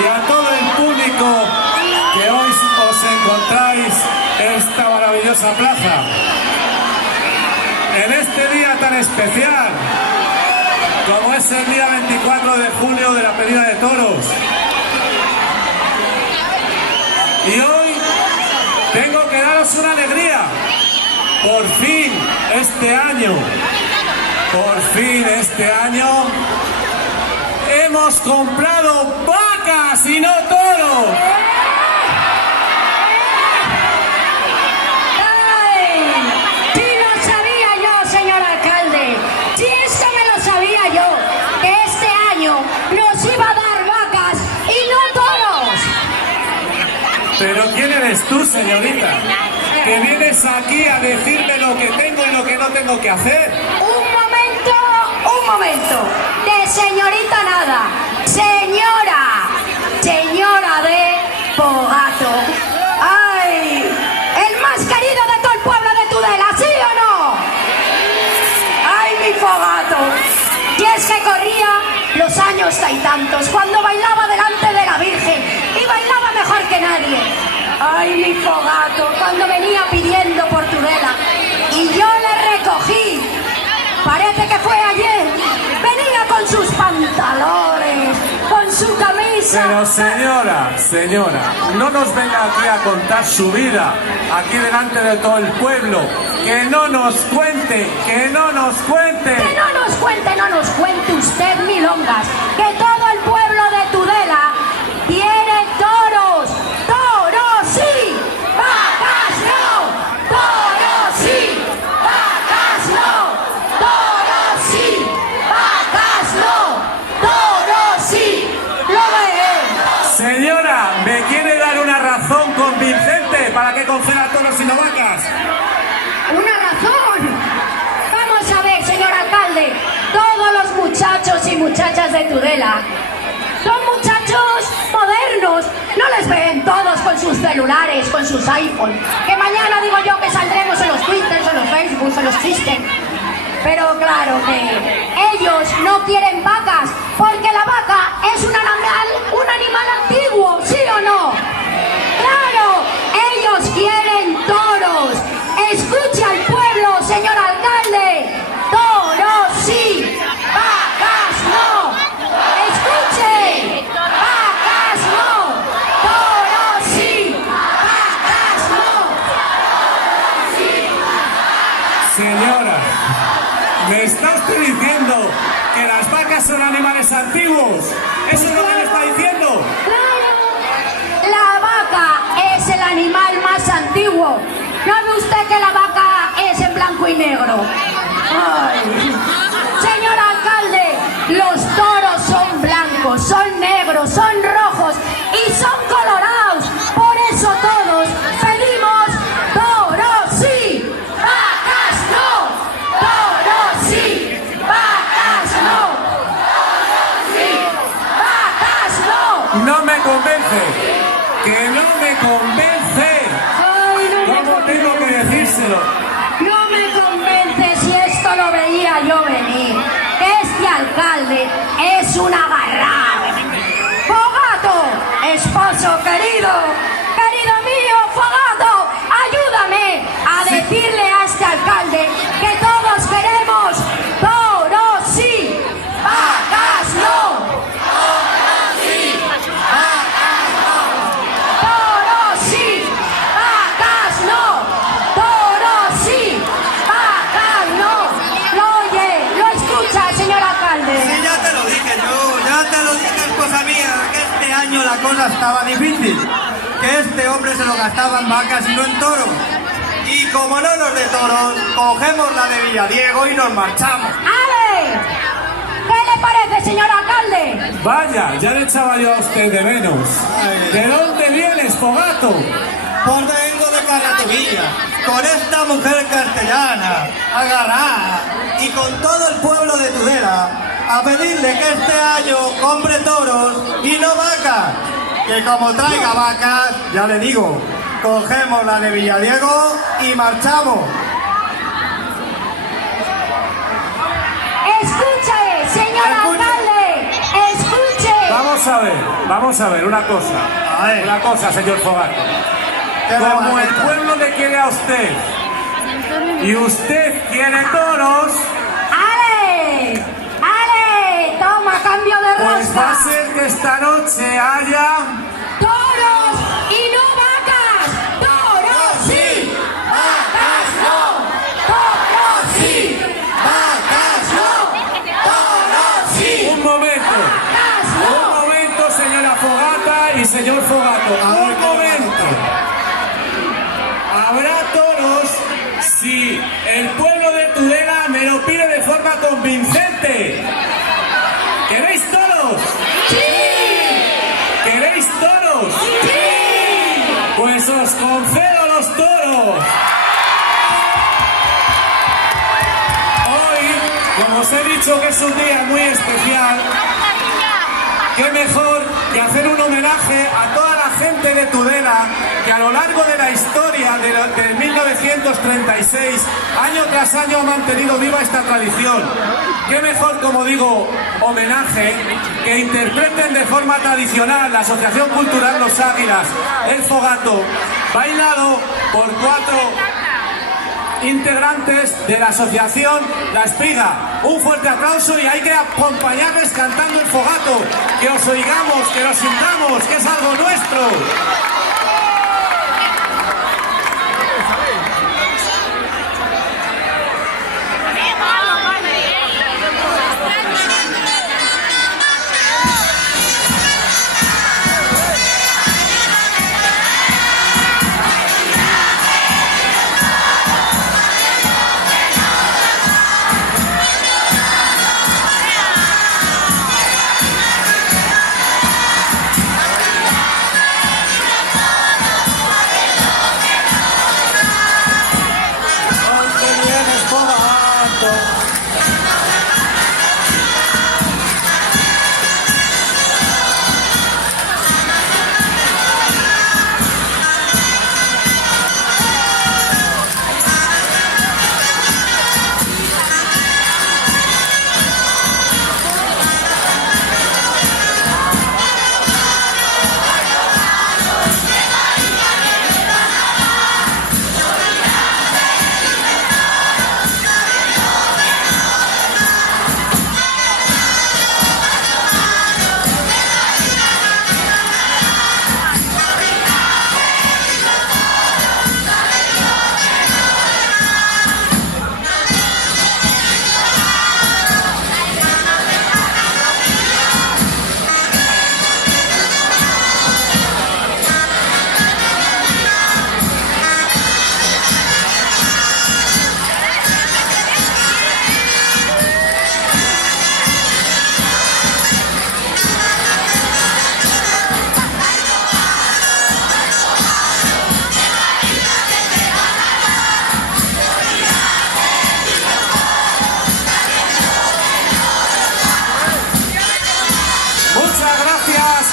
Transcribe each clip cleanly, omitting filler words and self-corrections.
y a todo el público que hoy os encontráis en esta maravillosa plaza. En este día tan especial, como es el día 24 de junio de la Pedida de Toros. Y hoy tengo que daros una alegría. Por fin este año, hemos comprado vacas y no toros. Pero ¿quién eres tú, señorita? Que vienes aquí a decirme lo que tengo y lo que no tengo que hacer. Un momento. De señorita nada. Señora de Fogato. ¡Ay! El más querido de todo el pueblo de Tudela, ¿sí o no? ¡Ay, mi Fogato! Y es que corría los años tantos cuando bailaba delante de la Virgen y bailaba mejor que nadie. Ay, mi Fogato, cuando venía pidiendo por Tudela y yo le recogí. Parece que fue ayer. Venía con sus pantalones, con su camisa. Pero señora, no nos venga aquí a contar su vida aquí delante de todo el pueblo. Que no nos cuente. Que no nos cuente usted milongas. Que todo el pueblo de Tudela tiene toros. ¡Toros sí! ¡Vacas no! ¡Toros sí! ¡Vacas no! ¡Toros sí! ¡Vacas no! ¡Toros sí! ¡Lo ve! Señora, ¿me quiere dar una razón convincente para que conceda toros y no vacas? ¿Una razón? Vamos a ver, señor alcalde. Todos los muchachos y muchachas de Tudela son muchachos modernos. No les ven todos con sus celulares, con sus iPhones. Que mañana digo yo que saldremos en los Twitters, en los Facebooks, en los chistes. Pero claro que ellos no quieren vacas, porque la vaca es un animal antiguo, ¿sí o no? ¡Claro! Ellos quieren toros. Escuche al pueblo, señor alcalde. Toros sí, vacas no. Escuche. Vacas no. Toros sí, vacas no. Señora, ¿me está usted diciendo que las vacas son animales antiguos? ¿Eso es lo que me está diciendo? Claro. La vaca es el animal más antiguo. ¿No ve usted que la vaca es en blanco y negro? Ay. Señor alcalde, los toros son blancos, son negros, son rojos y son colorados. Por eso todos pedimos toros sí, vacas no. Toros sí, vacas no. Toros sí, vacas no. No me convence. Que no me convence. ¿Cómo tengo que decírselo? No me convence si esto lo veía yo venir. Este alcalde es un agarrado. Fogato, esposo querido mío, Fogato, ayúdame a decirle a este alcalde que todos queremos toros sí, vacas no. Toros sí, vacas no. Toros sí, vacas no. Toros sí, vacas no. ¿Lo oye? ¿Lo escucha, señor alcalde? Sí, ya te lo dije, esposa mía, que este año la cosa estaba difícil, que este hombre se lo gastaba en vacas y no en toros. Y como no nos de toros, cogemos la de Villadiego y nos marchamos. ¡Ale! ¿Qué le parece, señor alcalde? Vaya, ya le echaba yo a usted de menos. ¿De dónde vienes, Fogato? Pues vengo de Carratevilla, con esta mujer castellana, agarrada, y con todo el pueblo de Tudela, a pedirle que este año compre toros y no vacas. Que como traiga vacas, ya le digo, cogemos la de Villadiego y marchamos. Escuche, señor alcalde, escuche. Vamos vamos a ver una cosa. A ver. Una cosa, señor Fogato. ¿Qué me va a Como el contar? pueblo le quiere a usted y usted quiere toros, ¡Ale! ¡Ale! Toma, cambio de pues va a rosca. ser que esta noche haya... ¡Toros y no vacas! ¡Toros sí! ¡Vacas no! ¡Toros sí! ¡Vacas no! ¡Toros sí! Un momento, ¡Vacas un no! momento, señora Fogata y señor Fogato. Un momento. Habrá toros si el pueblo de Tudela me lo pide de forma convincente. ¿Queréis toros? ¡Sí! ¿Queréis toros? ¡Sí! Pues os concedo los toros. Hoy, como os he dicho que es un día muy especial, qué mejor que hacer un homenaje a toda la gente de Tudela que a lo largo de la historia de 1936, año tras año ha mantenido viva esta tradición. Qué mejor, como digo, homenaje que interpreten de forma tradicional la Asociación Cultural Los Águilas, el Fogato, bailado por 4 integrantes de la asociación La Espiga. Un fuerte aplauso y hay que acompañarles cantando el Fogato, que os oigamos, que lo sintamos, que es algo nuestro.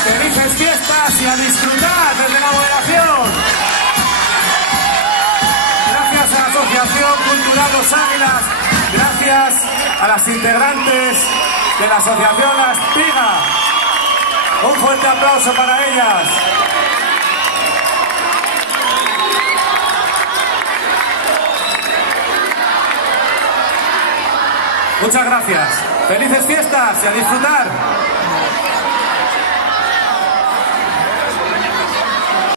Felices fiestas y a disfrutar desde la moderación. Gracias a la Asociación Cultural Los Águilas, gracias a las integrantes de la Asociación La Espiga. Un fuerte aplauso para ellas. Muchas gracias. Felices fiestas y a disfrutar.